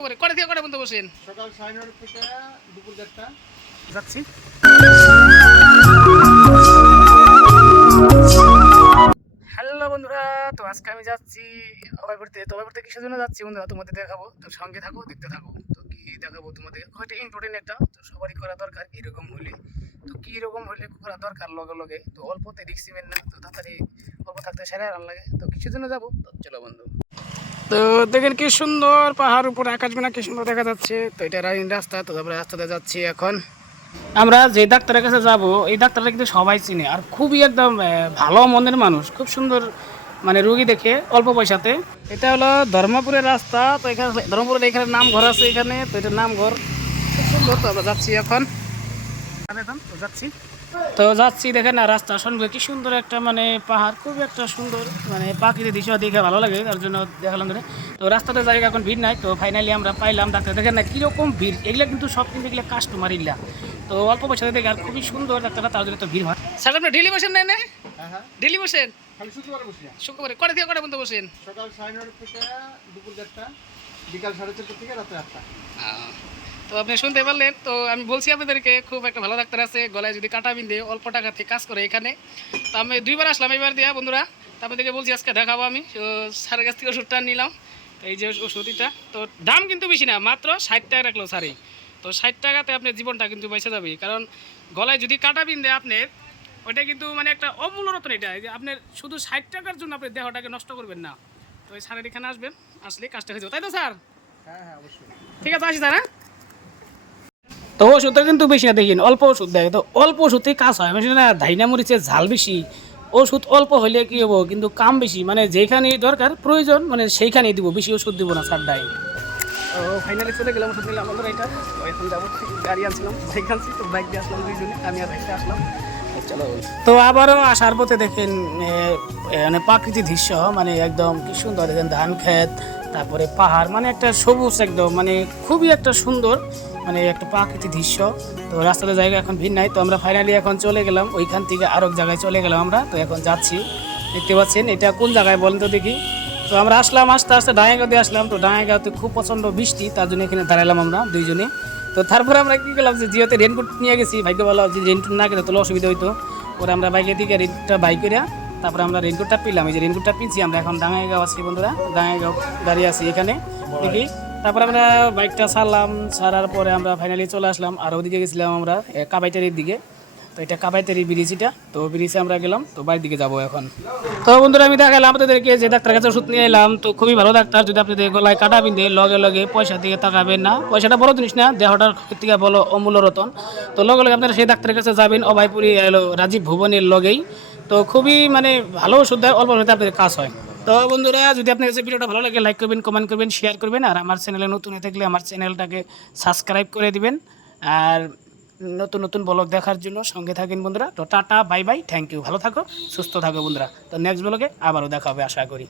কটা থেকে কটা পর্যন্ত বসেন? সকাল 9:30 থেকে দুপুর 1:30 যাচ্ছি। হ্যালো বন্ধুরা, তো আজকে আমি যাচ্ছি অভয়পুরতে। তো অভয়পুরতে কিসের জন্য যাচ্ছি বন্ধুরা তোমাদের দেখাবো, তো সঙ্গে থাকো, দেখতে থাকো। তো কি দেখাবো তোমাদের, একটা ইম্পর্টেন্ট একটা, তো সবারই করা দরকার এরকম হলে। তো কি রকম হলে করা দরকার লগে লগে, তো অল্পতে রিস্ক নেবেন না, তো তাড়াতাড়ি অল্প থাকতে সেরা আর লাগে। তো কিসের জন্য যাবো, তো চলো বন্ধু। তো দেখেন কি সুন্দর পাহাড় উপরে আকাশ বিনা কি সুন্দর দেখা যাচ্ছে। তো এটা রানিং রাস্তা, তো তারপরে রাস্তাতে যাচ্ছি এখন। আমরা যে ডাক্তারের কাছে যাব, এই ডাক্তারটা কিন্তু সবাই চিনে আর খুবই একদম ভালো মনের মানুষ, খুব সুন্দর মানে রুগী দেখে অল্প পয়সাতে। এটা হলো ধর্মপুরের রাস্তা। তো এখানে ধর্মপুরের এখানে নাম ঘর আছে এখানে, তো এটা নাম ঘর খুব সুন্দর। তো আমরা যাচ্ছি এখন, তো যাচ্ছি দেখেন না রাস্তা সঙ্গে কি সুন্দর একটা মানে পাহাড়, খুব একটা সুন্দর মানে প্রাকৃতিক দৃশ্য দেখে ভালো লাগে, তার জন্য দেখালাম ধরে। তো রাস্তাতে জায়গা এখন ভিড় নাই, তো ফাইনালি আমরা পাইলাম ডাক্তার। দেখেন না কীরকম ভিড়, এগুলো কিন্তু সব কিন্তু এগুলো কাস্টমার ইল্লা, তো অল্প পয়সাতে দেখে আর খুবই সুন্দর ডাক্তারটা, তার জন্য তো ভিড় হয়। স্যার আপনি ডেলি বসেন না? হ্যাঁ ডেলি বসেন? খালি শুক্রবার বসি না। শুক্রবারে কটা থেকে কটা পর্যন্ত বসেন? সকাল 9:30 থেকে দুপুর 1:30 বিকাল 4:30 থেকে রাত 8টা। তো আপনি শুনতে পারলেন, তো আমি বলছি আপনাদেরকে খুব একটা ভালো ডাক্তার আছে, গলায় যদি কাটা বিন্দে অল্প টাকা থেকে কাজ করে এখানে। তো আমি 2বার আসলাম এবার দিয়া বন্ধুরা, তো আপনাদেরকে বলছি আজকে দেখাবো আমি। তো স্যারের কাছ থেকে ওষুধটা নিলাম, এই যে ওষুধটা। তো দাম কিন্তু বেশি না, মাত্র 60 টাকা রাখলো স্যারই। তো 60 টাকাতে আপনার জীবনটা কিন্তু বেঁচে যাবে, কারণ গলায় যদি কাটা বিন্দে আপনার, ওইটা কিন্তু মানে একটা অমূল্য রতন। এটা যে আপনার শুধু 60 টাকার জন্য আপনি দেহটাকে নষ্ট করবেন না। তো এই স্যারের এখানে আসবেন, আসলে কাজটা হয়ে যাবে, তাই তো স্যার? হ্যাঁ অবশ্যই। ঠিক আছে, আসি স্যার। হ্যাঁ, তো ওষুধটা কিন্তু বেশি না, দেখিন অল্প ওষুধ দেয়, তো অল্প ওষুধেই কাজ হয়। মানে না ধাইনা মরিচের ঝাল বেশি, ওষুধ অল্প হলে কি হবো কিন্তু কাম বেশি, মানে যেখানে দরকার প্রয়োজন মানে সেইখানেই দিব, বেশি ওষুধ দিব না স্যার ডাই। তো ফাইনালি চলে গেলাম, ওষুধ নিলাম আমাদের এটা। তো এখন যাবো, গাড়ি আনছিলাম বাইক আনছি, তো বাইক দিয়ে আসলাম দুইজনে, আমি আর বাইকটা আসলাম। চলো, তো আবারও আসার পথে দেখেন মানে প্রাকৃতিক দৃশ্য, মানে একদম কি সুন্দর দেখেন, ধান ক্ষেত, তারপরে পাহাড়, মানে একটা সবুজ একদম, মানে খুবই একটা সুন্দর মানে একটা প্রাকৃতিক দৃশ্য। তো রাস্তাতে জায়গা এখন ভিড় নাই, তো আমরা ফাইনালি এখন চলে গেলাম ওইখান থেকে আরো জায়গায় চলে গেলাম আমরা। তো এখন যাচ্ছি, দেখতে পাচ্ছেন এটা কোন জায়গায় বলেন তো দেখি। তো আমরা আসলাম আস্তে আস্তে ডাঙ্গাগাঁও দিয়ে আসলাম। তো ডাঙ্গাগাঁওতে খুব প্রচণ্ড বৃষ্টি, তার জন্য এখানে দাঁড়ালাম আমরা দুইজনে। তো তারপরে আমরা কী করলাম, যে যেহেতু রেনকোট নিয়ে গেছি, ভাগ্য ভালো, যে রেনকোট না গেলে তাহলে অসুবিধা হইতো। পরে আমরা বাইকের দিকে রেনকোটটা বাইক করে তারপরে আমরা রেনকোটটা পেলাম, এই যে রেনকোটটা পিনছি আমরা। এখন ডাঙ্গাগাঁও আছি বন্ধুরা, ডাঙ্গাগাঁও দাঁড়িয়ে আছি এখানে দেখি। তারপরে আমরা বাইকটা ছাড়লাম, ছাড়ার পরে আমরা ফাইনালি চলে আসলাম, আর ওদিকে গেছিলাম আমরা কাবাইটারির দিকে। তো এটা কাবাইতারি ব্রিজ, এটা তো ব্রিজে আমরা গেলাম, তো বাড়ির দিকে যাবো এখন। তো বন্ধুরা আমি দেখালাম আপনাদেরকে যে ডাক্তার কাছে ওষুধ নিয়ে এলাম, তো খুবই ভালো ডাক্তার। যদি আপনাদের গলায় কাটা বিঁধে লগে লগে পয়সা দিকে তাকাবেন না, পয়সাটা বড় জিনিস না, দেহটার থেকে বলো অমূল্য রতন। তো লগে লগে আপনারা সেই ডাক্তারের কাছে যাবেন, অভয়পুরি এলো রাজীব ভুবনের লগেই। তো খুবই মানে ভালো ওষুধ দেয়, অল্প ওষুধে আপনাদের কাজ হয়। তো বন্ধুরা যদি আপনার কাছে ভিডিওটা ভালো লাগে লাইক করবেন, কমেন্ট করবেন, শেয়ার করবেন, আর আমার চ্যানেলে নতুন হয়ে থাকলে আমার চ্যানেলটাকে সাবস্ক্রাইব করে দিবেন। আর নতুন নতুন ব্লগ দেখার জন্য সঙ্গে থাকেন বন্ধুরা। তো tata, bye bye, thank you, ভালো থাকো, সুস্থ থাকো বন্ধুরা। তো নেক্সট ব্লগে আবারও দেখা হবে আশা করি।